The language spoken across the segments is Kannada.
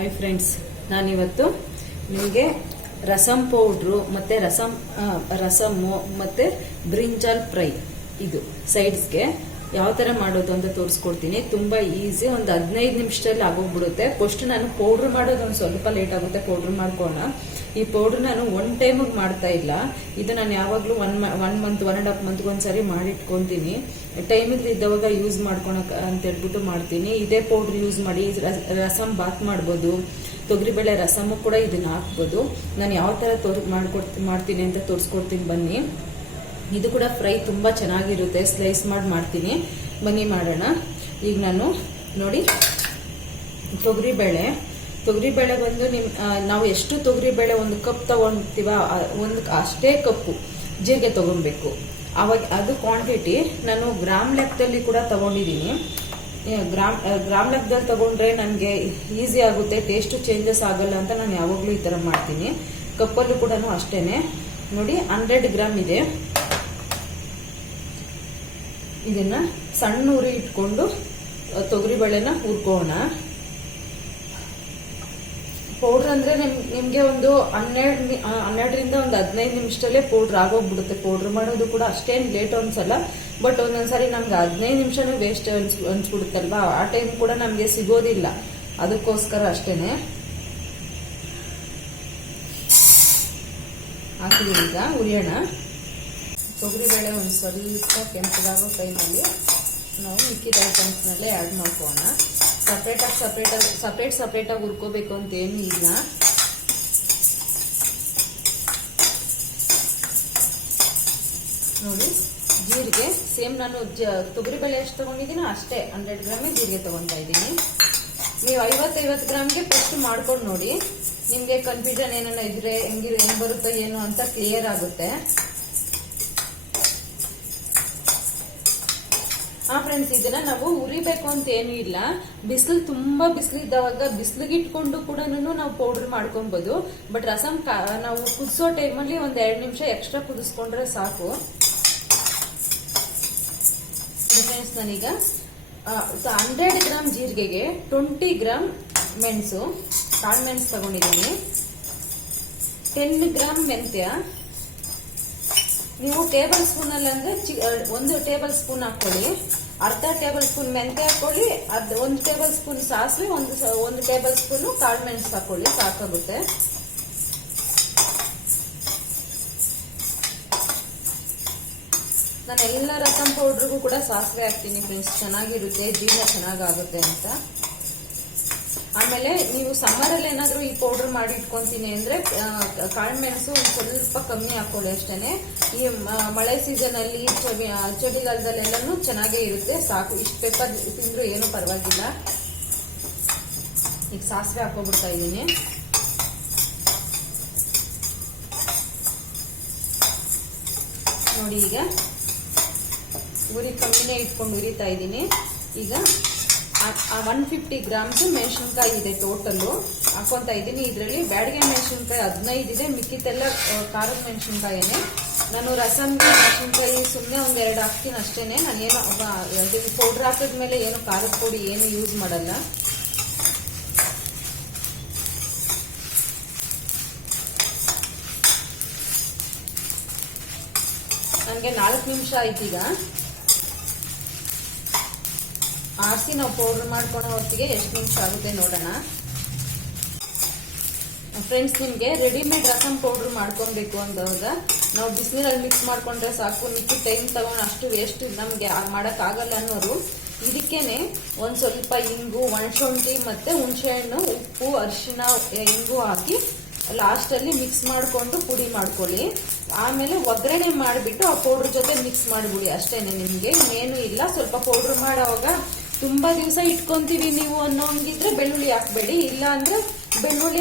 ಹಾಯ್ ಫ್ರೆಂಡ್ಸ್, ನಾನಿವತ್ತು ನಿಮಗೆ ರಸಮ್ ಪೌಡ್ರು ಮತ್ತೆ ರಸಮ್ಮು ಮತ್ತೆ ಬ್ರಿಂಜಾಲ್ ಫ್ರೈ ಇದು ಸೈಡ್ಸ್ಗೆ ಯಾವ ತರ ಮಾಡೋದು ಅಂತ ತೋರಿಸ್ಕೊಡ್ತೀನಿ. ತುಂಬಾ ಈಸಿ, ಒಂದು 15 ನಿಮಿಷದಲ್ಲಿ ಆಗೋಗ್ಬಿಡುತ್ತೆ. ಫಸ್ಟ್ ನಾನು ಪೌಡ್ರ್ ಮಾಡೋದು ಒಂದು ಸ್ವಲ್ಪ ಲೇಟ್ ಆಗುತ್ತೆ. ಪೌಡ್ರ್ ಮಾಡ್ಕೋಣ. ಈ ಪೌಡ್ರ್ ನಾನು ಒನ್ ಟೈಮ್ ಮಾಡ್ತಾ ಇಲ್ಲ. ಇದು ನಾನು ಯಾವಾಗ್ಲೂ ಒನ್ ಮಂತ್ 1.5 ಮಂತ್ ಒಂದ್ಸರಿ ಮಾಡಿಟ್ಕೊಂತೀನಿ. ಟೈಮ್ ಇದ್ದವಾಗ ಯೂಸ್ ಮಾಡ್ಕೊಳಕ್ ಅಂತ ಹೇಳ್ಬಿಟ್ಟು ಮಾಡ್ತೀನಿ. ಇದೇ ಪೌಡ್ರ್ ಯೂಸ್ ಮಾಡಿ ರಸಮ್ ಬಾತ್ ಮಾಡ್ಬೋದು. ತೊಗರಿಬೇಳೆ ರಸಮ್ ಕೂಡ ಇದನ್ನ ಹಾಕ್ಬೋದು. ನಾನು ಯಾವ ತರ ಮಾಡ್ತೀನಿ ಅಂತ ತೋರಿಸ್ಕೊಡ್ತೀನಿ ಬನ್ನಿ. ಇದು ಕೂಡ ಫ್ರೈ ತುಂಬಾ ಚೆನ್ನಾಗಿರುತ್ತೆ. ಸ್ಲೈಸ್ ಮಾಡ್ತೀನಿ. ಬನ್ನಿ ಮಾಡೋಣ. ಈಗ ನಾನು ನೋಡಿ, ತೊಗರಿಬೇಳೆ ಬಂದು ನಾವು ಎಷ್ಟು ತೊಗರಿಬೇಳೆ 1 ಕಪ್ ತಗೊಂತೀವ ಅಷ್ಟೇ ಕಪ್ಪು ಜೀರಿಗೆ ತಗೊಬೇಕು. ಅವಾಗ ಅದು ಕ್ವಾಂಟಿಟಿ ನಾನು ಗ್ರಾಮ್ ಲೆಕ್ಕದಲ್ಲಿ ಕೂಡ ತಗೊಂಡಿದ್ದೀನಿ. ಗ್ರಾಮ್ ಲೆಕ್ಕದಲ್ಲಿ ತಗೊಂಡ್ರೆ ನನಗೆ ಈಸಿ ಆಗುತ್ತೆ, ಟೇಸ್ಟ್ ಚೇಂಜಸ್ ಆಗಲ್ಲ ಅಂತ ನಾನು ಯಾವಾಗಲೂ ಈ ತರ ಮಾಡ್ತೀನಿ. ಕಪ್ಪಲ್ಲೂ ಕೂಡ ಅಷ್ಟೇನೆ. ನೋಡಿ 100 ಗ್ರಾಮ್ ಇದೆ. ಇದನ್ನ ಸಣ್ಣ ಉರಿ ಇಟ್ಕೊಂಡು ತೊಗರಿಬೇಳೆನ ಹುರ್ಕೋಣ. ಪೌಡ್ರ್ ಅಂದ್ರೆ ನಿಮ್ಗೆ ಒಂದು 12ರಿಂದ ಒಂದು 15 ನಿಮಿಷದಲ್ಲೇ ಪೌಡ್ರ್ ಆಗೋಗ್ಬಿಡುತ್ತೆ. ಪೌಡ್ರ್ ಮಾಡೋದು ಕೂಡ ಅಷ್ಟೇನು ಲೇಟ್ ಅನ್ಸಲ್ಲ. ಬಟ್ ಒಂದೊಂದ್ಸರಿ ನಮ್ಗೆ 15 ನಿಮಿಷನೂ ವೇಸ್ಟ್ ಅನ್ಸ್ಬಿಡುತ್ತಲ್ವಾ, ಆ ಟೈಮ್ ಕೂಡ ನಮ್ಗೆ ಸಿಗೋದಿಲ್ಲ. ಅದಕ್ಕೋಸ್ಕರ ಅಷ್ಟೇನೆ ಹಾಕಿದೀವಿ. ಈಗ ಉರಿಯೋಣ. ತೊಗರಿಬೇಳೆ ಒಂದು ಸ್ವಲ್ಪ ಕೆಂಪಗಾಗೋ ಟೈಮಲ್ಲಿ ನಾವು ಮಿಕ್ಕಿದ ಐಟಮ್ಸ್ನಲ್ಲೇ ಆ್ಯಡ್ ಮಾಡ್ಕೋಣ. ಸಪ್ರೇಟಾಗಿ ಹುರ್ಕೋಬೇಕು ಅಂತ ಏನು ಇಲ್ಲ. ನೋಡಿ, ಜೀರಿಗೆ ಸೇಮ್ ನಾನು ತೊಗರಿಬೇಳೆ ಎಷ್ಟು ತಗೊಂಡಿದ್ದೀನೋ ಅಷ್ಟೇ 100 ಗ್ರಾಮ್ ಜೀರಿಗೆ ತಗೊಂತಾ ಇದ್ದೀನಿ. ನೀವು 50 ಗ್ರಾಮ್ಗೆ ಫಸ್ಟ್ ಮಾಡ್ಕೊಂಡು ನೋಡಿ. ನಿಮ್ಗೆ ಕನ್ಫ್ಯೂಷನ್ ಏನನ್ನ ಇದ್ರೆ ಹೆಂಗ್ ಬರುತ್ತೋ ಏನು ಅಂತ ಕ್ಲಿಯರ್ ಆಗುತ್ತೆ. ಫ್ರೆಂಡ್ಸ್, ಇದನ್ನ ನಾವು ಉರಿಬೇಕು ಅಂತ ಏನು ಇಲ್ಲ. ತುಂಬಾ ಬಿಸಿಲಿದ್ದವಾಗ ಬಿಸಿಲಿಗೆ ಇಟ್ಕೊಂಡು ಕೂಡ ನಾವು ಪೌಡರ್ ಮಾಡ್ಕೊಬಹುದು. ಬಟ್ ರಸಮ್ ನಾವು ಕುದಿಸೋ ಟೈಮಲ್ಲಿ ಒಂದ್ 2 ನಿಮಿಷ ಎಕ್ಸ್ಟ್ರಾ ಕುದಿಸ್ಕೊಂಡ್ರೆ ಸಾಕು. ಫ್ರೆಂಡ್ಸ್, ನಾನೀಗ 100 ಗ್ರಾಮ್ ಜೀರಿಗೆಗೆ 20 ಗ್ರಾಮ್ ಮೆಣಸು, ಕಾಳು ಮೆಣಸು ತಗೊಂಡಿದ್ದೀನಿ. 10 ಗ್ರಾಮ್ ಮೆಂತ್ಯ. ನೀವು ಟೇಬಲ್ ಸ್ಪೂನ್ ಅಲ್ಲಿ ಅಂದ್ರೆ 1 ಟೇಬಲ್ ಸ್ಪೂನ್ ಹಾಕೊಳ್ಳಿ. ಅರ್ಧ ಟೇಬಲ್ ಸ್ಪೂನ್ ಮೆಂತ್ಯ ಹಾಕೊಳ್ಳಿ. 1 ಟೇಬಲ್ ಸ್ಪೂನ್ ಸಾಸಿವೆ, 1 ಟೇಬಲ್ ಸ್ಪೂನ್ ಕಾಳು ಮೆಣಸು ಹಾಕೊಳ್ಳಿ, ಸಾಕಾಗುತ್ತೆ. ನಾನು ಎಲ್ಲ ರಸಮ್ ಪೌಡ್ರಿಗೂ ಕೂಡ ಸಾಸಿವೆ ಹಾಕ್ತೀನಿ ಫ್ರೆಂಡ್ಸ್, ಚೆನ್ನಾಗಿರುತ್ತೆ, ಜೀರ್ಣ ಚೆನ್ನಾಗಾಗುತ್ತೆ ಅಂತ. ಆಮೇಲೆ ನೀವು ಸಮ್ಮರ್ ಅಲ್ಲಿ ಏನಾದ್ರೂ ಈ ಪೌಡರ್ ಮಾಡಿ ಇಟ್ಕೊಂತೀನಿ ಅಂದ್ರೆ ಕಾಳು ಮೆಣಸು ಸ್ವಲ್ಪ ಕಮ್ಮಿ ಹಾಕೊಳ್ಳಿ ಅಷ್ಟೇನೆ. ಈ ಮಳೆ ಸೀಸನ್ ಅಲ್ಲಿ ಚಳಿಗಾಲದಲ್ಲೆಲ್ಲಾನು ಚೆನ್ನಾಗೇ ಇರುತ್ತೆ. ಸಾಕು, ಇಷ್ಟು ಪೆಪ್ಪರ್ ತಿಂದ್ರು ಏನು ಪರವಾಗಿಲ್ಲ. ಈಗ ಸಾಸಿವೆ ಹಾಕೋಬಿಡ್ತಾ ಇದ್ದೀನಿ. ನೋಡಿ, ಈಗ ಉರಿ ಕಮ್ಮಿನೇ ಇಟ್ಕೊಂಡು ಉರಿತಾ ಇದ್ದೀನಿ. ಈಗ 150 ಗ್ರಾಮ್ಸ್ ಮೆಣಸಿನ್ಕಾಯಿ ಇದೆ ಟೋಟಲ್ ಹಾಕೊಂತ ಇದ್ದೀನಿ. ಇದರಲ್ಲಿ ಬ್ಯಾಡಗೆ ಮೆಣಸಿನ್ಕಾಯಿ 15 ಇದೆ, ಮಿಕ್ಕಿತೆಲ್ಲ ಖಾರದ ಮೆಣಸಿನ್ಕಾಯಿನೇ. ನಾನು ರಸಮ್ಗೆ ಮೆಣಸಿನ್ಕಾಯಿ ಸುಮ್ಮನೆ 1-2 ಹಾಕ್ತೀನಿ ಅಷ್ಟೇನೆ. ನಾನೇನು ಪೌಡ್ರ್ ಹಾಕಿದ್ಮೇಲೆ ಏನು ಖಾರದ ಪುಡಿ ಏನು ಯೂಸ್ ಮಾಡಲ್ಲ. ನನಗೆ 4 ನಿಮಿಷ ಆಯ್ತೀಗ. ಆರಿಸಿ ನಾವು ಪೌಡರ್ ಮಾಡ್ಕೊಳೋ ಹೊತ್ತಿಗೆ ಎಷ್ಟು ನಿಮಿಷ ಆಗುತ್ತೆ ನೋಡೋಣ. ಫ್ರೆಂಡ್ಸ್, ನಿಮ್ಗೆ ರೆಡಿಮೇಡ್ ರಸಮ್ ಪೌಡರ್ ಮಾಡ್ಕೊಬೇಕು ಅಂದಾಗ ನಾವು ಬಿಸಿನೀರಲ್ಲಿ ಮಿಕ್ಸ್ ಮಾಡ್ಕೊಂಡ್ರೆ ಸಾಕು. ಮಿಕ್ಕಿ ಟೈಮ್ ತಗೊಂಡು ಅಷ್ಟು ವೇಸ್ಟ್ ನಮ್ಗೆ ಮಾಡಕ್ ಆಗಲ್ಲ ಅನ್ನೋರು ಇದಕ್ಕೇನೆ ಒಂದ್ ಸ್ವಲ್ಪ ಇಂಗು, ಒಣಶುಂಠಿ ಮತ್ತೆ ಹುಣಸೆಹಣ್ಣು, ಉಪ್ಪು, ಅರಿಶಿನ, ಇಂಗು ಹಾಕಿ ಲಾಸ್ಟ್ ಅಲ್ಲಿ ಮಿಕ್ಸ್ ಮಾಡ್ಕೊಂಡು ಪುಡಿ ಮಾಡ್ಕೊಳ್ಳಿ. ಆಮೇಲೆ ಒಗ್ಗರಣೆ ಮಾಡಿಬಿಟ್ಟು ಆ ಪೌಡರ್ ಜೊತೆ ಮಿಕ್ಸ್ ಮಾಡ್ಬಿಡಿ ಅಷ್ಟೇನೆ. ನಿಮ್ಗೆ ಇನ್ನೇನು ಇಲ್ಲ. ಸ್ವಲ್ಪ ಪೌಡರ್ ಮಾಡೋವಾಗ ತುಂಬಾ ದಿವಸ ಇಟ್ಕೊಂತೀವಿ ನೀವು ಅನ್ನೋಂಗಿದ್ರೆ ಬೆಳ್ಳುಳ್ಳಿ ಹಾಕ್ಬೇಡಿ. ಇಲ್ಲ ಅಂದ್ರೆ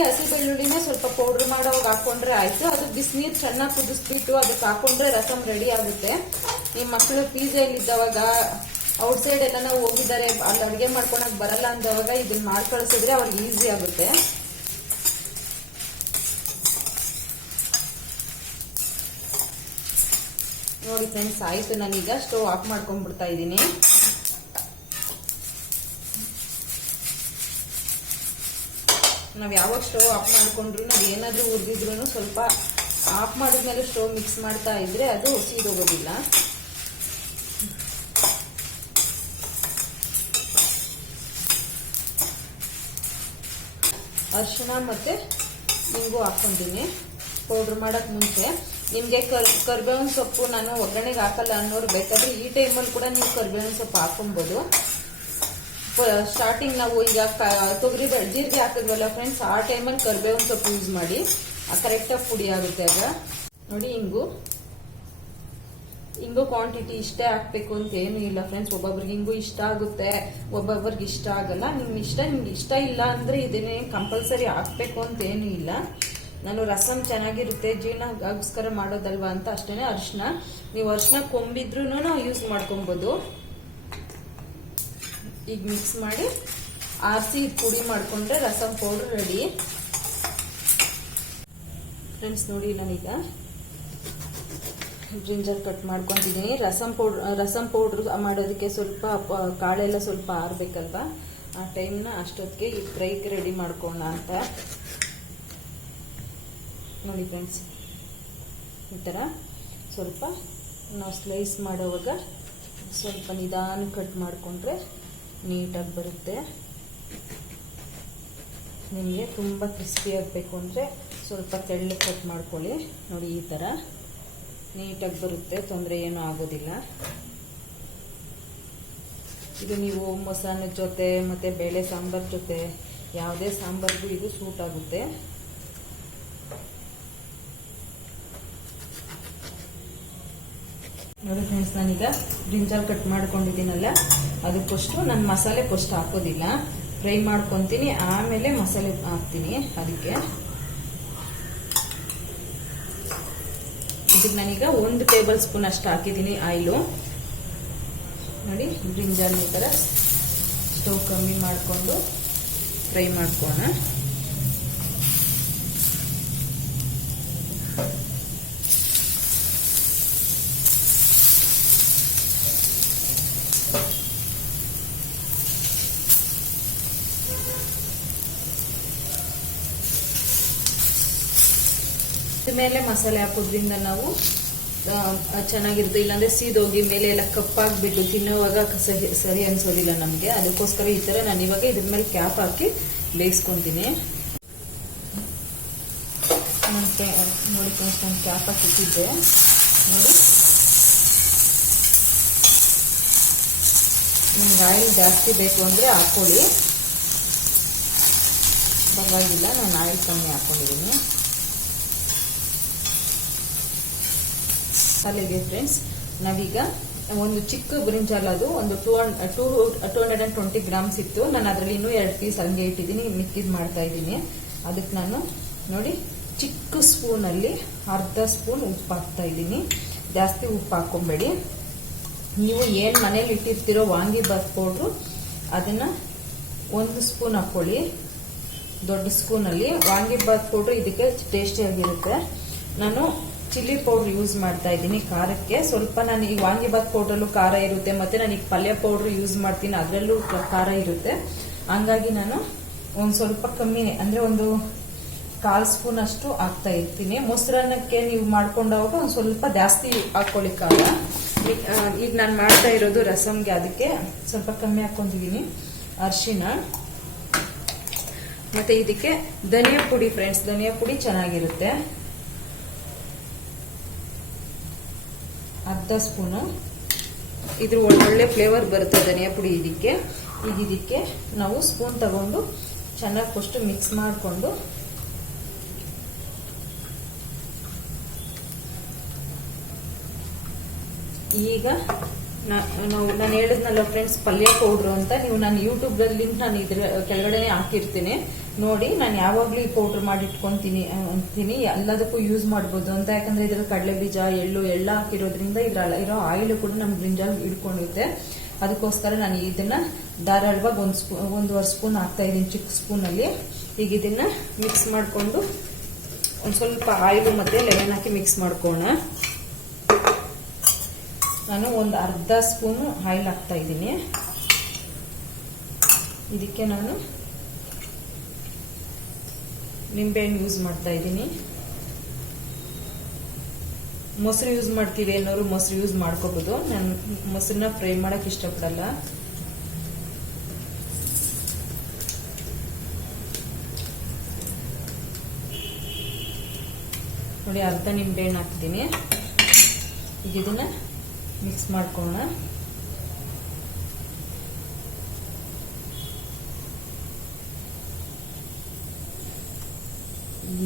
ಹಸಿ ಬೆಳ್ಳುಳ್ಳಿನ ಸ್ವಲ್ಪ ಪೌಡರ್ ಮಾಡೋವಾಗ ಹಾಕೊಂಡ್ರೆ ಆಯ್ತು. ಅದು ಬಿಸಿನೀರು ಚೆನ್ನಾಗಿ ಕುದಿಸ್ಬಿಟ್ಟು ಅದಕ್ಕೆ ಹಾಕೊಂಡ್ರೆ ರಸಮ್ ರೆಡಿ ಆಗುತ್ತೆ. ನಿಮ್ ಮಕ್ಕಳು ಪಿಜಿಯಲ್ಲಿ ಇದ್ದವಾಗ, ಔಟ್ ಸೈಡ್ ಎಲ್ಲ ಹೋಗಿದ್ದಾರೆ, ಅಲ್ಲಿ ಅಡುಗೆ ಮಾಡ್ಕೊಳಕ್ ಬರಲ್ಲ ಅಂದವಾಗ ಇದನ್ನ ಮಾಡಿ ಕಳಿಸಿದ್ರೆ ಅವ್ರಿಗೆ ಈಸಿ ಆಗುತ್ತೆ. ನೋಡಿ ಫ್ರೆಂಡ್ಸ್, ಆಯ್ತು. ನಾನೀಗ ಸ್ಟವ್ ಆಫ್ ಮಾಡ್ಕೊಂಡ್ಬಿಡ್ತಾ ಇದ್ದೀನಿ. ನಾವು ಯಾವಾಗ ಸ್ಟವ್ ಆಫ್ ಮಾಡ್ಕೊಂಡ್ರು ನಾವು ಏನಾದರೂ ಉರಿದಿದ್ರು ಸ್ವಲ್ಪ ಆಫ್ ಮಾಡಿದ್ಮೇಲೆ ಸ್ಟವ್ ಮಿಕ್ಸ್ ಮಾಡ್ತಾ ಇದ್ರೆ ಅದು ಸೀದೋಗೋದಿಲ್ಲ. ಅರಿಶಿಣ ಮತ್ತು ಹಿಂಗು ಹಾಕ್ಕೊಂತೀನಿ ಪೌಡ್ರ್ ಮಾಡೋಕ್ಕೆ ಮುಂಚೆ. ನಿಮಗೆ ಕರಿಬೇವಿನ ಸೊಪ್ಪು ನಾನು ಒಗ್ಗರಣೆಗೆ ಹಾಕಲ್ಲ ಅನ್ನೋರು ಬೇಕಾದರೆ ಈ ಟೈಮಲ್ಲಿ ಕೂಡ ನೀವು ಕರಿಬೇವಿನ ಸೊಪ್ಪು ಹಾಕೊಬೋದು. ಸ್ಟಾರ್ಟಿಂಗ್ ನಾವು ಈಗ ತೊಗರಿ ಜೀರಿಗೆ ಹಾಕಿದ್ವಲ್ಲ ಫ್ರೆಂಡ್ಸ್, ಆ ಟೈಮಲ್ಲಿ ಕರಿಬೇವಿನ ಸೊಪ್ಪು ಯೂಸ್ ಮಾಡಿ, ಕರೆಕ್ಟಾಗಿ ಪುಡಿ ಆಗುತ್ತೆ. ಆಗ ನೋಡಿ ಹಿಂಗು ಕ್ವಾಂಟಿಟಿ ಇಷ್ಟೇ ಹಾಕ್ಬೇಕು ಅಂತ ಏನೂ ಇಲ್ಲ ಫ್ರೆಂಡ್ಸ್. ಒಬ್ಬೊಬ್ರಿಗೆ ಹಿಂಗು ಇಷ್ಟ ಆಗುತ್ತೆ, ಒಬ್ಬೊಬ್ರಿಗೆ ಇಷ್ಟ ಆಗಲ್ಲ. ನಿಮ್ಗೆ ಇಷ್ಟ ಇಲ್ಲ ಅಂದರೆ ಇದನ್ನೇ ಕಂಪಲ್ಸರಿ ಹಾಕ್ಬೇಕು ಅಂತ ಏನೂ ಇಲ್ಲ. ನಾನು ರಸಮ್ ಚೆನ್ನಾಗಿರುತ್ತೆ ಜೀರ್ಣಗೋಸ್ಕರ ಮಾಡೋದಲ್ವಾ ಅಂತ ಅಷ್ಟೇ. ಅರಿಶಿನ ನೀವು ಅರಿಶಿನ ಕೊಂಬಿದ್ರೂ ಯೂಸ್ ಮಾಡ್ಕೊಬೋದು. ಈಗ ಮಿಕ್ಸ್ ಮಾಡಿ ಆರಿಸಿ ಪುಡಿ ಮಾಡಿಕೊಂಡ್ರೆ ರಸಮ್ ಪೌಡ್ರ್ ರೆಡಿ ಫ್ರೆಂಡ್ಸ್. ನೋಡಿ ನಾನೀಗ ಬ್ರಿಂಜಾಲ್ ಕಟ್ ಮಾಡ್ಕೊತಿದ್ದೀನಿ. ರಸಮ್ ಪೌಡ್ರ್ ಮಾಡೋದಕ್ಕೆ ಸ್ವಲ್ಪ ಕಾಳೆಲ್ಲ ಸ್ವಲ್ಪ ಆರಬೇಕಲ್ವಾ, ಆ ಟೈಮ್ನ ಅಷ್ಟೊತ್ತಿಗೆ ಈ ಫ್ರೈಗೆ ರೆಡಿ ಮಾಡ್ಕೋಣ ಅಂತ. ನೋಡಿ ಫ್ರೆಂಡ್ಸ್, ಈ ಥರ ಸ್ವಲ್ಪ ನಾವು ಸ್ಲೈಸ್ ಮಾಡೋವಾಗ ಸ್ವಲ್ಪ ನಿಧಾನ ಕಟ್ ಮಾಡಿಕೊಂಡ್ರೆ ನೀಟಾಗಿ ಬರುತ್ತೆ. ನಿಮಗೆ ತುಂಬ ಕ್ರಿಸ್ಪಿ ಆಗಬೇಕು ಅಂದರೆ ಸ್ವಲ್ಪ ತೆಳ್ಳಗೆ ಕಟ್ ಮಾಡ್ಕೊಳ್ಳಿ. ನೋಡಿ ಈ ಥರ ನೀಟಾಗಿ ಬರುತ್ತೆ, ತೊಂದರೆ ಏನೂ ಆಗೋದಿಲ್ಲ. ಇದು ನೀವು ಮೊಸರನ್ನ ಜೊತೆ ಮತ್ತು ಬೇಳೆ ಸಾಂಬಾರ್ ಜೊತೆ ಯಾವುದೇ ಸಾಂಬಾರ್ಗೂ ಇದು ಸೂಟ್ ಆಗುತ್ತೆ. ನೋಡಿ ಫ್ರೆಂಡ್ಸ್, ನಾನೀಗ ಬ್ರಿಂಜಾಲ್ ಕಟ್ ಮಾಡ್ಕೊಂಡಿದ್ದೀನಲ್ಲ, ಅದಕ್ಕೋಷ್ಟು ನಾನು ಮಸಾಲೆ ಫಸ್ಟ್ ಹಾಕೋದಿಲ್ಲ, ಫ್ರೈ ಮಾಡ್ಕೊತೀನಿ, ಆಮೇಲೆ ಮಸಾಲೆ ಹಾಕ್ತೀನಿ. ಅದಕ್ಕೆ ಇದಕ್ಕೆ ನಾನೀಗ 1 ಟೇಬಲ್ ಸ್ಪೂನ್ ಅಷ್ಟು ಹಾಕಿದ್ದೀನಿ ಆಯಿಲು. ನೋಡಿ ಬ್ರಿಂಜಾಲ್ ಈ ಥರ ಸ್ಟವ್ ಕಮ್ಮಿ ಮಾಡಿಕೊಂಡು ಫ್ರೈ ಮಾಡ್ಕೋಣ. ಮೇಲೆ ಮಸಾಲೆ ಹಾಕೋದ್ರಿಂದ ನಾವು ಚೆನ್ನಾಗಿರುತ್ತೆ. ಇಲ್ಲಾಂದ್ರೆ ಸೀದೋಗಿ ಮೇಲೆ ಎಲ್ಲ ಕಪ್ಪಾಗ್ಬಿಟ್ಟು ತಿನ್ನೋವಾಗ ಸರಿ ಅನ್ಸೋದಿಲ್ಲ ನಮಗೆ. ಅದಕ್ಕೋಸ್ಕರ ಈ ಥರ ನಾನು ಇವಾಗ ಇದ್ರ ಮೇಲೆ ಕ್ಯಾಪ್ ಹಾಕಿ ಬೇಯಿಸ್ಕೊತೀನಿ. ನೋಡಿ ಫ್ರೆಂಡ್ಸ್, ನಾನು ಕ್ಯಾಪ್ ಹಾಕಿ ಇಟ್ಟಿದ್ದೆ. ನೋಡಿ, ನಿಮ್ಗೆ ಆಯಿಲ್ ಜಾಸ್ತಿ ಬೇಕು ಅಂದರೆ ಹಾಕ್ಕೊಳ್ಳಿ, ಪರವಾಗಿಲ್ಲ. ನಾನು ಆಯಿಲ್ ಕಮ್ಮಿ ಹಾಕ್ಕೊಂಡಿದ್ದೀನಿ. ಮಸಾಲೆಗೆ ಫ್ರೆಂಡ್ಸ್ ನಾವೀಗ ಒಂದು ಚಿಕ್ಕ ಬ್ರಿಂಜಾಲ್, ಅದು ಒಂದು 220 ಗ್ರಾಮ್ಸ್ ಇತ್ತು. ನಾನು ಅದರಲ್ಲಿ ಇನ್ನೂ 2 ಪೀಸ್ ಹಂಗೆ ಇಟ್ಟಿದ್ದೀನಿ, ಮಿಕ್ಕಿದ್ ಮಾಡ್ತಾ ಇದ್ದೀನಿ. ಅದಕ್ಕೆ ನಾನು ನೋಡಿ ಚಿಕ್ಕ ಸ್ಪೂನಲ್ಲಿ ಅರ್ಧ ಸ್ಪೂನ್ ಉಪ್ಪು ಹಾಕ್ತಾ ಇದ್ದೀನಿ. ಜಾಸ್ತಿ ಉಪ್ಪು ಹಾಕೊಂಬೇಡಿ. ನೀವು ಏನು ಮನೇಲಿ ಇಟ್ಟಿರ್ತೀರೋ ವಾಂಗಿಬಾತ್ ಪೌಡ್ರು ಅದನ್ನು 1 ಸ್ಪೂನ್ ಹಾಕ್ಕೊಳ್ಳಿ. ದೊಡ್ಡ ಸ್ಪೂನಲ್ಲಿ ವಾಂಗಿಬಾತ್ ಪೌಡ್ರು ಇದಕ್ಕೆ ಟೇಸ್ಟಿಯಾಗಿರುತ್ತೆ. ನಾನು ಚಿಲ್ಲಿ ಪೌಡ್ರ್ ಯೂಸ್ ಮಾಡ್ತಾ ಇದ್ದೀನಿ ಖಾರಕ್ಕೆ. ಸ್ವಲ್ಪ ನಾನು ಈ ವಾಂಗಿಬಾತ್ ಪೌಡ್ರಲ್ಲೂ ಖಾರ ಇರುತ್ತೆ, ಮತ್ತೆ ನಾನು ಈಗ ಪಲ್ಯ ಪೌಡ್ರ್ ಯೂಸ್ ಮಾಡ್ತೀನಿ, ಅದರಲ್ಲೂ ಖಾರ ಇರುತ್ತೆ. ಹಂಗಾಗಿ ನಾನು ಒಂದು ಸ್ವಲ್ಪ ಕಮ್ಮಿನೇ, ಅಂದರೆ ಒಂದು 1/4 ಸ್ಪೂನ್ ಅಷ್ಟು ಹಾಕ್ತಾ ಇರ್ತೀನಿ. ಮೊಸರನ್ನಕ್ಕೆ ನೀವು ಮಾಡ್ಕೊಂಡಾಗ ಒಂದು ಸ್ವಲ್ಪ ಜಾಸ್ತಿ ಹಾಕ್ಕೊಳ್ಳಿ ಖಾರ. ಈಗ ನಾನು ಮಾಡ್ತಾ ಇರೋದು ರಸಮ್ಗೆ, ಅದಕ್ಕೆ ಸ್ವಲ್ಪ ಕಮ್ಮಿ ಹಾಕ್ಕೊಂಡಿದ್ದೀನಿ. ಅರಿಶಿನ ಮತ್ತೆ ಇದಕ್ಕೆ ಧನಿಯಾ ಪುಡಿ ಫ್ರೆಂಡ್ಸ್, ಧನಿಯಾ ಪುಡಿ ಚೆನ್ನಾಗಿರುತ್ತೆ, ಅರ್ಧ ಸ್ಪೂನು. ಇದ್ರ ಒಳ್ಳೆ ಫ್ಲೇವರ್ ಬರುತ್ತೆ ಧನಿಯಾ ಪುಡಿ ಇದಕ್ಕೆ. ಈಗ ಇದಕ್ಕೆ ನಾವು ಸ್ಪೂನ್ ತಗೊಂಡು ಚೆನ್ನಾಗಿ ಫಸ್ಟ್ ಮಿಕ್ಸ್ ಮಾಡಿಕೊಂಡು ಈಗ ನಾನು ಹೇಳಿದ್ನಲ್ಲ ಫ್ರೆಂಡ್ಸ್ ಪಲ್ಯ ಪೌಡ್ರು ಅಂತ, ನೀವು ನಾನು ಯೂಟ್ಯೂಬ್ ಲಿಂಕ್ ನಾನು ಇದ್ರ ಕೆಳಗಡೆ ಹಾಕಿರ್ತೀನಿ ನೋಡಿ. ನಾನು ಯಾವಾಗ್ಲೂ ಈ ಪೌಡ್ರ್ ಮಾಡಿ ಇಟ್ಕೊಂತೀನಿ ಅಂತೀನಿ, ಎಲ್ಲದಕ್ಕೂ ಯೂಸ್ ಮಾಡ್ಬೋದು ಅಂತ. ಯಾಕಂದ್ರೆ ಇದ್ರ ಕಡಲೆ ಬೀಜ, ಎಳ್ಳು ಹಾಕಿರೋದ್ರಿಂದ ಇದ್ರ ಇರೋ ಆಯಿಲ್ ಕೂಡ ನಮ್ ಬ್ರಿಂಜಾಲ್ ಹಿಡ್ಕೊಂಡಿರುತ್ತೆ. ಅದಕ್ಕೋಸ್ಕರ ನಾನು ಇದನ್ನ ಧಾರಾಳವಾಗಿ 1.5 ಸ್ಪೂನ್ ಹಾಕ್ತಾ ಇದ್ದೀನಿ ಚಿಕ್ಕ ಸ್ಪೂನಲ್ಲಿ. ಈಗ ಇದನ್ನ ಮಿಕ್ಸ್ ಮಾಡಿಕೊಂಡು ಒಂದು ಸ್ವಲ್ಪ ಆಯಿಲ್ ಮತ್ತೆ ಲೆಮನ್ ಹಾಕಿ ಮಿಕ್ಸ್ ಮಾಡ್ಕೋಣ. ನಾನು ಒಂದು ಅರ್ಧ ಸ್ಪೂನು ಆಯಿಲ್ ಹಾಕ್ತಾ ಇದ್ದೀನಿ. ಇದಕ್ಕೆ ನಾನು ನಿಂಬೆಹಣ್ಣು ಯೂಸ್ ಮಾಡ್ತಾ ಇದ್ದೀನಿ. ಮೊಸರು ಯೂಸ್ ಮಾಡ್ತೀವಿ ಅನ್ನೋರು ಮೊಸರು ಯೂಸ್ ಮಾಡ್ಕೋಬಹುದು. ನಾನು ಮೊಸರನ್ನ ಫ್ರೈ ಮಾಡಕ್ ಇಷ್ಟಪಡಲ್ಲ. ನೋಡಿ, ಅರ್ಧ ನಿಂಬೆಹಣ್ಣು ಹಾಕ್ತೀನಿ. ಈಗ ಇದನ್ನ ಮಿಕ್ಸ್ ಮಾಡ್ಕೊಳ್ಳೋಣ.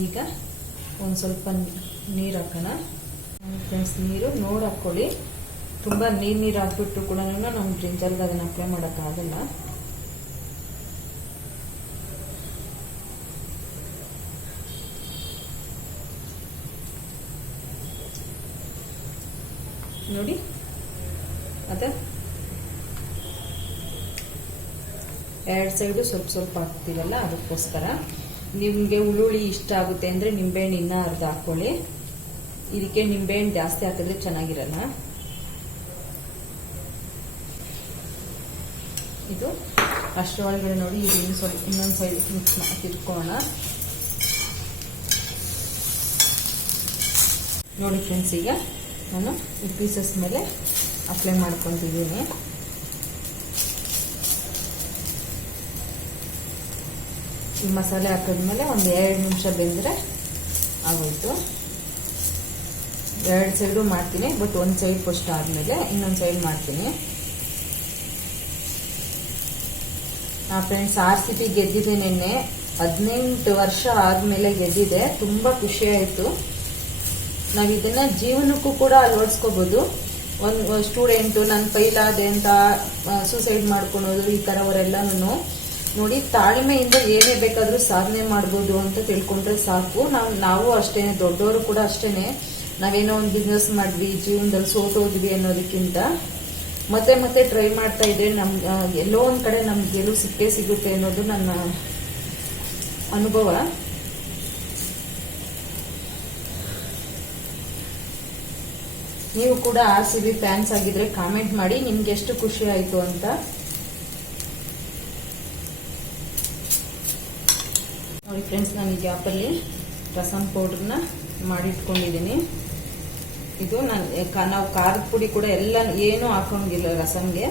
ಈಗ ಒಂದು ಸ್ವಲ್ಪ ನೀರು ಹಾಕೋಣ. ಫ್ರೆಂಡ್ಸ್, ನೀರು ನೋಡಿ ಹಾಕ್ಕೊಳ್ಳಿ. ತುಂಬ ನೀರು ಹಾಕ್ಬಿಟ್ಟು ಕೂಡ ನಮ್ಮ ಬ್ರಿಂಜಾಲ್ಗೆ ಅದನ್ನು ಅಪ್ಲೈ ಮಾಡೋಕ್ಕಾಗಲ್ಲ. ನೋಡಿ, ಅದ ಎರಡು ಸೈಡು ಸ್ವಲ್ಪ ಸ್ವಲ್ಪ ಹಾಕ್ತೀವಲ್ಲ, ಅದಕ್ಕೋಸ್ಕರ. ನಿಮಗೆ ಹುಳುಳಿ ಇಷ್ಟ ಆಗುತ್ತೆ ಅಂದರೆ ನಿಂಬೆಹಣ್ಣು ಇನ್ನೂ ಅರ್ಧ ಹಾಕ್ಕೊಳ್ಳಿ. ಇದಕ್ಕೆ ನಿಂಬೆಹಣ್ಣು ಜಾಸ್ತಿ ಹಾಕಿದ್ರೆ ಚೆನ್ನಾಗಿರಲ್ಲ. ಇದು ಅಷ್ಟರೊಳಗಡೆ ನೋಡಿ, ಇದು ಇನ್ನೊಂದು ಸೈಡ್ ಮಿಕ್ಸ್ ತಿರ್ಕೋಣ. ನೋಡಿ ಫ್ರೆಂಡ್ಸ್, ಈಗ ನಾನು ಈ ಪೀಸಸ್ ಮೇಲೆ ಅಪ್ಲೈ ಮಾಡ್ಕೊತಿದ್ದೀನಿ. ಈ ಮಸಾಲೆ ಹಾಕಿದ್ಮೇಲೆ ಒಂದು 2 ನಿಮಿಷ ಬೆಂದರೆ ಆಗೋಯ್ತು. 2 ಸೈಡು ಮಾಡ್ತೀನಿ, ಬಟ್ ಒಂದು ಸೈಡ್ ಫಸ್ಟ್ ಆದಮೇಲೆ ಇನ್ನೊಂದು ಸೈಡ್ ಮಾಡ್ತೀನಿ. ಫ್ರೆಂಡ್ಸ್, RCB ಗೆದ್ದಿದೆ ನಿನ್ನೆ. 18 ವರ್ಷ ಆದಮೇಲೆ ಗೆದ್ದಿದೆ. ತುಂಬ ಖುಷಿ ಆಯಿತು. ನಾವು ಇದನ್ನ ಜೀವನಕ್ಕೂ ಕೂಡ ಅಳವಡಿಸ್ಕೋಬಹುದು. ಒಂದು ಸ್ಟೂಡೆಂಟು ನನ್ನ ಕೈಲಾದೆ ಅಂತ ಸೂಸೈಡ್ ಮಾಡ್ಕೊಳೋದು, ಈ ಥರವರೆಲ್ಲನೂ ನೋಡಿ, ತಾಳ್ಮೆಯಿಂದ ಏನೇ ಬೇಕಾದರೂ ಸಾಧನೆ ಮಾಡ್ಬೋದು ಅಂತ ತಿಳ್ಕೊಂಡ್ರೆ ಸಾಕು. ನಾವು ಅಷ್ಟೇನೆ, ದೊಡ್ಡವರು ಕೂಡ ಅಷ್ಟೇನೆ. ನಾವೇನೋ ಒಂದು ಬಿಸ್ನೆಸ್ ಮಾಡಿದ್ವಿ, ಜೀವನದಲ್ಲಿ ಸೋತೋದ್ವಿ ಅನ್ನೋದಕ್ಕಿಂತ ಮತ್ತೆ ಮತ್ತೆ ಟ್ರೈ ಮಾಡ್ತಾ ಇದ್ರೆ ಎಲ್ಲೋ ಒಂದು ಕಡೆ ನಮ್ಗೆ ಗೆಲುವು ಸಿಕ್ಕೇ ಸಿಗುತ್ತೆ ಅನ್ನೋದು ನನ್ನ ಅನುಭವ. ನೀವು ಕೂಡ RCB ಫ್ಯಾನ್ಸ್ ಆಗಿದ್ರೆ ಕಾಮೆಂಟ್ ಮಾಡಿ ನಿಮ್ಗೆ ಎಷ್ಟು ಖುಷಿ ಆಯ್ತು ಅಂತ. ನೋಡಿ ಫ್ರೆಂಡ್ಸ್, ನಾನು ಈ ಗ್ಯಾಪಲ್ಲಿ ರಸಂ ಪೌಡ್ರನ್ನ ಮಾಡಿಟ್ಕೊಂಡಿದ್ದೀನಿ. ಇದು ನಾವು ಖಾರದ ಪುಡಿ ಕೂಡ ಎಲ್ಲ ಏನೂ ಹಾಕೋಂಗಿಲ್ಲ ರಸಮ್ಗೆ.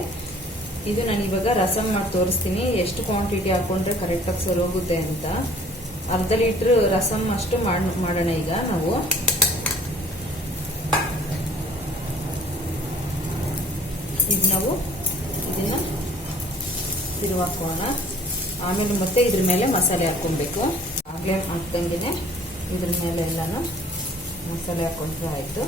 ಇದು ನಾನು ಇವಾಗ ರಸಮ್ ಮಾಡಿ ತೋರಿಸ್ತೀನಿ, ಎಷ್ಟು ಕ್ವಾಂಟಿಟಿ ಹಾಕೊಂಡ್ರೆ ಕರೆಕ್ಟಾಗಿ ಸರೋಗುತ್ತೆ ಅಂತ. ಅರ್ಧ ಲೀಟ್ರ್ ರಸಮ್ ಅಷ್ಟು ಮಾಡೋಣ ಈಗ ನಾವು. ಈಗ ನಾವು ಇದನ್ನ ತಿರುವಾಕೋಣ. ಆಮೇಲೆ ಮತ್ತೆ ಇದ್ರ ಮೇಲೆ ಮಸಾಲೆ ಹಾಕೊಬೇಕು. ಆಗಲೇ ಹಾಕ್ದಂಗೆ ಇದ್ರ ಮೇಲೆ ಎಲ್ಲಾನು ಮಸಾಲೆ ಹಾಕೊಂಡ್ರೆ ಆಯ್ತು.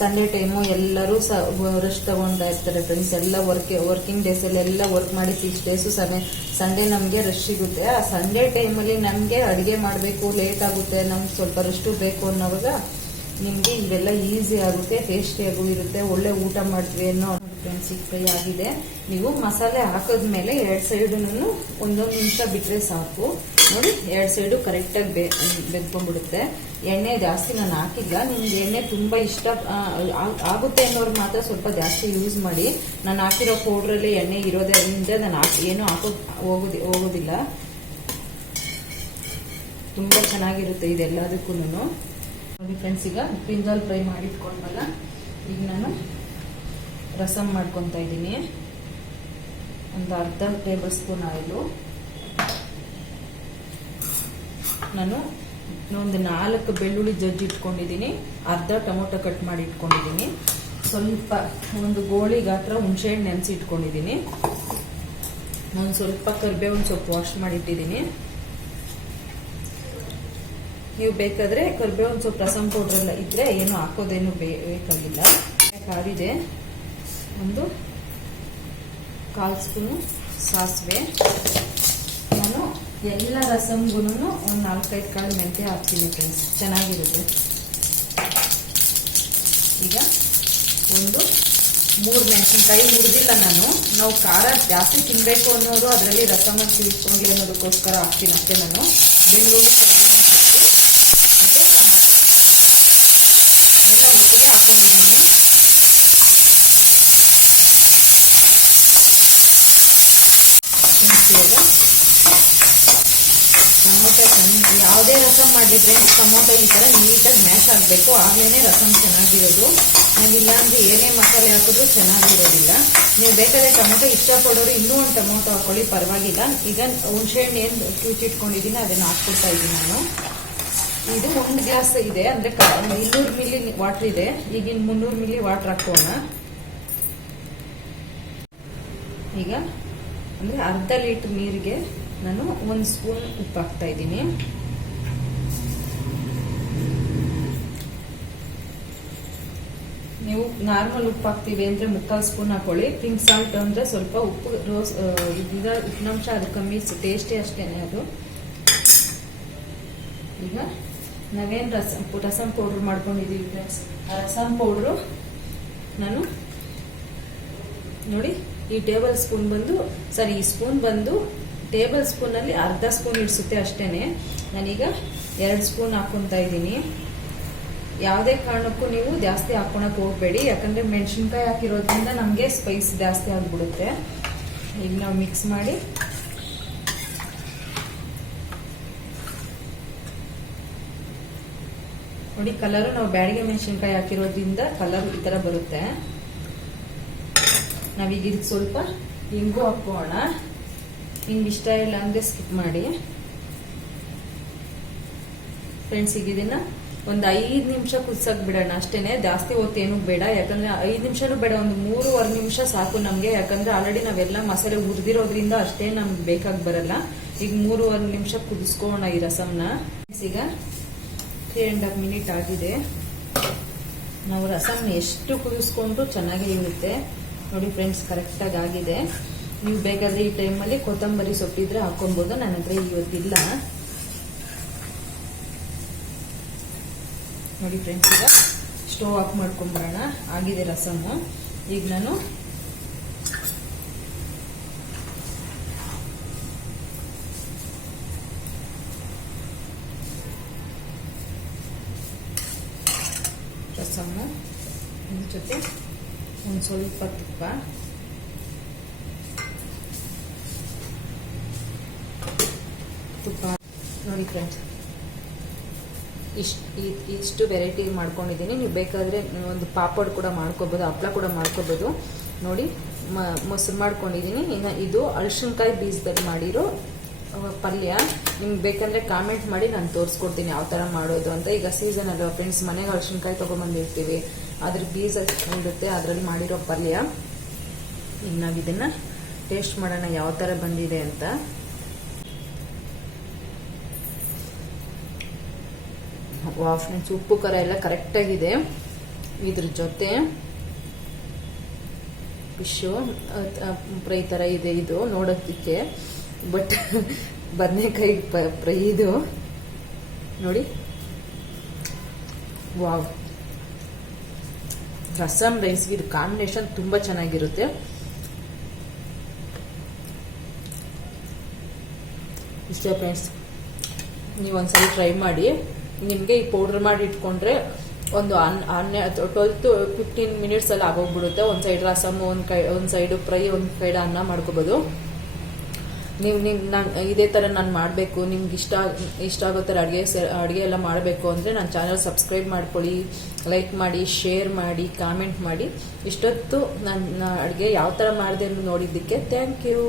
ಸಂಡೇ ಟೈಮು ಎಲ್ಲರೂ ರೆಸ್ಟ್ ತಗೊಂತಾ ಇರ್ತಾರೆ ಫ್ರೆಂಡ್ಸ್. ಎಲ್ಲ ವರ್ಕಿಂಗ್ ಡೇಸ್ ಅಲ್ಲಿ ಎಲ್ಲ ವರ್ಕ್ ಮಾಡಿ 6 ಡೇಸು ಸಂಡೇ ನಮಗೆ ರೆಸ್ಟ್ ಸಿಗುತ್ತೆ. ಆ ಸಂಡೇ ಟೈಮಲ್ಲಿ ನಮಗೆ ಅಡುಗೆ ಮಾಡಬೇಕು, ಲೇಟ್ ಆಗುತ್ತೆ, ನಮ್ಗೆ ಸ್ವಲ್ಪ ರೆಸ್ಟು ಬೇಕು ಅನ್ನೋವಾಗ ನಿಮಗೆ ಇವೆಲ್ಲ ಈಸಿ ಆಗುತ್ತೆ, ಟೇಸ್ಟಿಯಾಗೂ ಇರುತ್ತೆ, ಒಳ್ಳೆ ಊಟ ಮಾಡ್ತೀವಿ ಅನ್ನೋ. ಫ್ರೆಂಡ್ಸ್, ಈಗ ಫ್ರೈ ಆಗಿದೆ. ನೀವು ಮಸಾಲೆ ಹಾಕಿದ್ಮೇಲೆ 2 ಸೈಡನ್ನು 1 ನಿಮಿಷ ಬಿಟ್ಟರೆ ಸಾಕು. ನೋಡಿ, 2 ಸೈಡು ಕರೆಕ್ಟಾಗಿ ಬೆಂದ್ಕೊಂಡ್ಬಿಡುತ್ತೆ. ಎಣ್ಣೆ ಜಾಸ್ತಿ ನಾನು ಹಾಕಿಲ್ಲ. ನಿಮ್ಗೆ ಎಣ್ಣೆ ತುಂಬ ಇಷ್ಟ ಆಗುತ್ತೆ ಅನ್ನೋರು ಮಾತ್ರ ಸ್ವಲ್ಪ ಜಾಸ್ತಿ ಯೂಸ್ ಮಾಡಿ. ನಾನು ಹಾಕಿರೋ ಪೌಡ್ರಲ್ಲಿ ಎಣ್ಣೆ ಇರೋದ್ರಿಂದ ನಾನು ಏನು ಹೋಗೋದಿಲ್ಲ. ತುಂಬ ಚೆನ್ನಾಗಿರುತ್ತೆ ಇದೆಲ್ಲದಕ್ಕೂ. ನೋಡಿ ಫ್ರೆಂಡ್ಸ್, ಈಗ ಬ್ರಿಂಜಾಲ್ ಫ್ರೈ ಮಾಡಿಟ್ಕೊಂಡಾಗ ಈಗ ನಾನು ರಸಮ್ ಮಾಡ್ಕೊತಾ ಇದ್ದೀನಿ. ಒಂದು ಅರ್ಧ ಟೇಬಲ್ ಸ್ಪೂನ್ ಆಯಿಲು. ನಾನು ಒಂದು 4 ಬೆಳ್ಳುಳ್ಳಿ ಜಜ್ಜಿ ಇಟ್ಕೊಂಡಿದ್ದೀನಿ. ಅರ್ಧ ಟೊಮೊಟೊ ಕಟ್ ಮಾಡಿ ಇಟ್ಕೊಂಡಿದ್ದೀನಿ. ಸ್ವಲ್ಪ ಒಂದು ಗೋಳಿ ಗಾತ್ರ ಹುಣಸೆಹಣ್ಣು ನೆನೆಸಿ ಇಟ್ಕೊಂಡಿದ್ದೀನಿ. ಒಂದು ಸ್ವಲ್ಪ ಕರಿಬೇವಿನ ಸೊಪ್ಪು ವಾಶ್ ಮಾಡಿಟ್ಟಿದ್ದೀನಿ. ನೀವು ಬೇಕಾದ್ರೆ ಕರಿಬೇವಿನ ಸೊಪ್ಪು ರಸಮ್ ಪೌಡರ್ ಎಲ್ಲ ಇದ್ರೆ ಏನು ಹಾಕೋದೇನು ಬೇಕಾಗಿಲ್ಲ. ಕಾದಿದೆ. ಒಂದು 1/4 ಸ್ಪೂನು ಸಾಸಿವೆ. ನಾನು ಎಲ್ಲ ರಸಮ್ಗೂ ಒಂದು 4-5 ಕಾಳು ಮೆಂತ್ಯ ಹಾಕ್ತೀನಿ ಫ್ರೆಂಡ್ಸ್, ಚೆನ್ನಾಗಿರುತ್ತೆ. ಈಗ ಒಂದು 3 ಮೆಣಸಿನ್ಕಾಯಿ ಹುರಿದಿಲ್ಲ ನಾನು. ನಾವು ಖಾರ ಜಾಸ್ತಿ ತಿನ್ನಬೇಕು ಅನ್ನೋದು ಅದರಲ್ಲಿ ರಸಮಲ್ಲಿ ತಿಳ್ಕೊಳ್ಳಿ ಅನ್ನೋದಕ್ಕೋಸ್ಕರ ಹಾಕ್ತೀನಿ ಅಷ್ಟೇ. ನಾನು ಬೆಳ್ಳುಳ್ಳಿ, ಕರಿಬೇವಿನ ಸೊಪ್ಪು ಮತ್ತು ಟೊಮೊಟೊ ಎಲ್ಲ ಒಟ್ಟಿಗೆ ಹಾಕೊಂಡಿದ್ದೀನಿ. ಯಾವುದೇ ರಸಮ್ ಮಾಡಲಿ ಫ್ರೆಂಡ್ಸ್, ಟೊಮೊಟೊ ಈ ಥರ ನೀಟಾಗಿ ಮ್ಯಾಶ್ ಆಗಬೇಕು, ಆಗಲೇ ರಸಮ್ ಚೆನ್ನಾಗಿರೋದು. ನಾವಿಲ್ಲ ಅಂದರೆ ಏನೇ ಮಸಾಲೆ ಹಾಕಿದ್ರೂ ಚೆನ್ನಾಗಿರೋದಿಲ್ಲ. ನೀವು ಬೇಕಾದ್ರೆ ಟೊಮೊಟೊ ಇಷ್ಟಪಡೋರು ಇನ್ನೂ ಒಂದು ಟೊಮೊಟೊ ಹಾಕೊಳ್ಳಿ, ಪರವಾಗಿಲ್ಲ. ಈಗ ಹುಣಸೆಹಣ್ಣು ಏನು ಕಿವುಚಿಟ್ಕೊಂಡಿದ್ದೀನಿ ಅದನ್ನು ಹಾಕ್ಕೊಡ್ತಾ ಇದ್ದೀನಿ ನಾನು. ಇದು 1 ಗ್ಲಾಸ್ ಇದೆ, ಅಂದರೆ 200 ಮಿಲಿ ವಾಟ್ರ್ ಇದೆ. ಈಗಿನ 300 ಮಿಲಿ ವಾಟ್ರ್ ಹಾಕೋಣ. ಈಗ ಅಂದರೆ ಅರ್ಧ ಲೀಟ್ರ್ ನೀರಿಗೆ ನಾನು 1 ಸ್ಪೂನ್ ಉಪ್ಪು ಹಾಕ್ತಾ ಇದ್ದೀನಿ. ನೀವು ನಾರ್ಮಲ್ ಉಪ್ಪು ಹಾಕ್ತೀವಿ ಅಂದರೆ 3/4 ಸ್ಪೂನ್ ಹಾಕೊಳ್ಳಿ. ಪಿಂಕ್ ಸಾಲ್ಟ್ ಅಂದರೆ ಸ್ವಲ್ಪ ಉಪ್ಪು ಉಪ್ಪಿನಂಶ ಅದು ಕಮ್ಮಿ, ಟೇಸ್ಟೇ ಅಷ್ಟೇನೆ ಅದು. ಈಗ ನಾವೇನು ರಸಮ್ ಪೌಡ್ರ್ ಮಾಡ್ಕೊಂಡಿದ್ದೀವಿ ಫ್ರೆಂಡ್ಸ್, ಆ ರಸಮ್ ಪೌಡ್ರು ನಾನು ನೋಡಿ ಈ ಟೇಬಲ್ ಸ್ಪೂನ್ ಬಂದು ಈ ಸ್ಪೂನ್ ಬಂದು ಟೇಬಲ್ ಸ್ಪೂನಲ್ಲಿ ಅರ್ಧ ಸ್ಪೂನ್ ಇಡಿಸುತ್ತೆ ಅಷ್ಟೇನೆ. ನಾನೀಗ 2 ಸ್ಪೂನ್ ಹಾಕ್ಕೊತಾ ಇದ್ದೀನಿ. ಯಾವುದೇ ಕಾರಣಕ್ಕೂ ನೀವು ಜಾಸ್ತಿ ಹಾಕೊಳಕ್ಕೆ ಹೋಗಬೇಡಿ, ಯಾಕಂದರೆ ಮೆಣಸಿನ್ಕಾಯಿ ಹಾಕಿರೋದ್ರಿಂದ ನಮಗೆ ಸ್ಪೈಸ್ ಜಾಸ್ತಿ ಆಗಿಬಿಡುತ್ತೆ. ಈಗ ನಾವು ಮಿಕ್ಸ್ ಮಾಡಿ ನೋಡಿ, ಕಲರು ನಾವು ಬ್ಯಾಡಿಗೆ ಮೆಣಸಿನ್ಕಾಯಿ ಹಾಕಿರೋದ್ರಿಂದ ಕಲರ್ ಈ ಥರ ಬರುತ್ತೆ. ನಾವೀಗ ಇದಕ್ಕೆ ಸ್ವಲ್ಪ ಹಿಂಗು ಹಾಕೋಣ. ನಿಮ್ಗೆ ಇಷ್ಟ ಇಲ್ಲ ಅಂದರೆ ಸ್ಕಿಪ್ ಮಾಡಿ ಫ್ರೆಂಡ್ಸ್. ಈಗ ಇದನ್ನ ಒಂದು 5 ನಿಮಿಷ ಕುದಿಸಕ್ ಬಿಡೋಣ ಅಷ್ಟೇನೆ, ಜಾಸ್ತಿ ಹೊತ್ತೇನು ಬೇಡ. ಯಾಕಂದ್ರೆ 5 ನಿಮಿಷನೂ ಬೇಡ, ಒಂದು 3-3.5 ನಿಮಿಷ ಸಾಕು ನಮಗೆ. ಯಾಕಂದ್ರೆ ಆಲ್ರೆಡಿ ನಾವೆಲ್ಲ ಮಸಾಲೆ ಹುರಿದಿರೋದ್ರಿಂದ ಅಷ್ಟೇ ನಮ್ಗೆ ಬೇಕಾಗಿ ಬರಲ್ಲ. ಈಗ 3-3.5 ನಿಮಿಷ ಕುದಿಸ್ಕೋಣ ಈ ರಸಮ್ನ. ಈಗ 3.5 ಮಿನಿಟ್ ಆಗಿದೆ. ನಾವು ರಸಮ್ನ ಎಷ್ಟು ಕುದಿಸ್ಕೊಂಡ್ರು ಚೆನ್ನಾಗೇ ಇರುತ್ತೆ ನೋಡಿ ಫ್ರೆಂಡ್ಸ್, ಕರೆಕ್ಟಾಗಿ ಆಗಿದೆ. ನೀವು ಬೇಕಾದ್ರೆ ಈ ಟೈಮಲ್ಲಿ ಕೊತ್ತಂಬರಿ ಸೊಪ್ಪಿದ್ರೆ ಹಾಕೊಬೋದು, ನನ್ನ ಹತ್ರ ಇವತ್ತಿಲ್ಲ ನೋಡಿ ಫ್ರೆಂಡ್ಸ್. ಈಗ ಸ್ಟವ್ ಆಫ್ ಮಾಡ್ಕೊಂಡ್ಬಿಡೋಣ, ಆಗಿದೆ ರಸಮ್ಮು. ಈಗ ನಾನು ರಸಮ್ಮು ಜೊತೆ ಒಂದು ಸ್ವಲ್ಪ ತುಪ್ಪ ನೋಡಿ ಫ್ರೆಂಡ್ಸ್, ಇಷ್ಟು ವೆರೈಟಿ ಮಾಡ್ಕೊಂಡಿದ್ದೀನಿ. ನೀವು ಬೇಕಾದರೆ ಒಂದು ಪಾಪಡ್ ಕೂಡ ಮಾಡ್ಕೋಬೋದು, ಹಪ್ಪಳ ಕೂಡ ಮಾಡ್ಕೋಬೋದು. ನೋಡಿ ಮೊಸರು ಮಾಡ್ಕೊಂಡಿದ್ದೀನಿ. ಇನ್ನು ಇದು ಅಳಸಿನಕಾಯಿ ಬೀಜದಲ್ಲಿ ಮಾಡಿರೋ ಪಲ್ಯ. ನಿಮ್ಗೆ ಬೇಕಂದರೆ ಕಾಮೆಂಟ್ ಮಾಡಿ, ನಾನು ತೋರಿಸ್ಕೊಡ್ತೀನಿ ಯಾವ ಥರ ಮಾಡೋದು ಅಂತ. ಈಗ ಸೀಸನ್ ಅಲ್ವಾ ಫ್ರೆಂಡ್ಸ್, ಮನೆಗೆ ಅಳಸಿನಕಾಯಿ ತೊಗೊಂಬಂದಿರ್ತೀವಿ, ಅದ್ರ ಬೀಜ ಇರುತ್ತೆ, ಅದರಲ್ಲಿ ಮಾಡಿರೋ ಪಲ್ಯ. ಈಗ ನಾವು ಇದನ್ನು ಟೇಸ್ಟ್ ಮಾಡೋಣ ಯಾವ ಥರ ಬಂದಿದೆ ಅಂತ. ವಾವ್ ಫ್ರೆಂಡ್ಸ್, ಉಪ್ಪು ಖಾರ ಎಲ್ಲ ಕರೆಕ್ಟಾಗಿದೆ. ಇದ್ರ ಜೊತೆ ಫಿಶು ಫ್ರೈ ಥರ ಇದೆ ಇದು ನೋಡೋದಕ್ಕೆ, ಬಟ್ ಬದನೆಕಾಯಿ ಫ್ರೈ ಇದು ನೋಡಿ. ವಾವ್, ರಸಮ್ ರೈಸ್ಗೆ ಇದು ಕಾಂಬಿನೇಷನ್ ತುಂಬ ಚೆನ್ನಾಗಿರುತ್ತೆ. ಇಷ್ಟೇ ಫ್ರೆಂಡ್ಸ್, ನೀವು ಒಂದ್ಸಲ ಟ್ರೈ ಮಾಡಿ. ನಿಮಗೆ ಈ ಪೌಡ್ರ್ ಮಾಡಿ ಇಟ್ಕೊಂಡ್ರೆ ಒಂದು 12-15 ಮಿನಿಟ್ಸಲ್ಲಿ ಆಗೋಗ್ಬಿಡುತ್ತೆ. ಒಂದು ಸೈಡ್ ರಸಮ್, ಒಂದು ಸೈಡು ಫ್ರೈ, ಒಂದು ಸೈಡ್ ಅನ್ನ ಮಾಡ್ಕೋಬೋದು. ನಾನು ಇದೇ ಥರ ನಾನು ಮಾಡಬೇಕು, ನಿಮ್ಗೆ ಇಷ್ಟ ಆಗೋ ಥರ ಅಡುಗೆ ಎಲ್ಲ ಮಾಡಬೇಕು ಅಂದರೆ ನನ್ನ ಚಾನಲ್ ಸಬ್ಸ್ಕ್ರೈಬ್ ಮಾಡ್ಕೊಳ್ಳಿ, ಲೈಕ್ ಮಾಡಿ, ಶೇರ್ ಮಾಡಿ, ಕಾಮೆಂಟ್ ಮಾಡಿ. ಇಷ್ಟೊತ್ತು ನನ್ನ ಅಡುಗೆ ಯಾವ ಥರ ಮಾಡಿದೆ ನೋಡಿದ್ದಕ್ಕೆ ಥ್ಯಾಂಕ್ ಯು.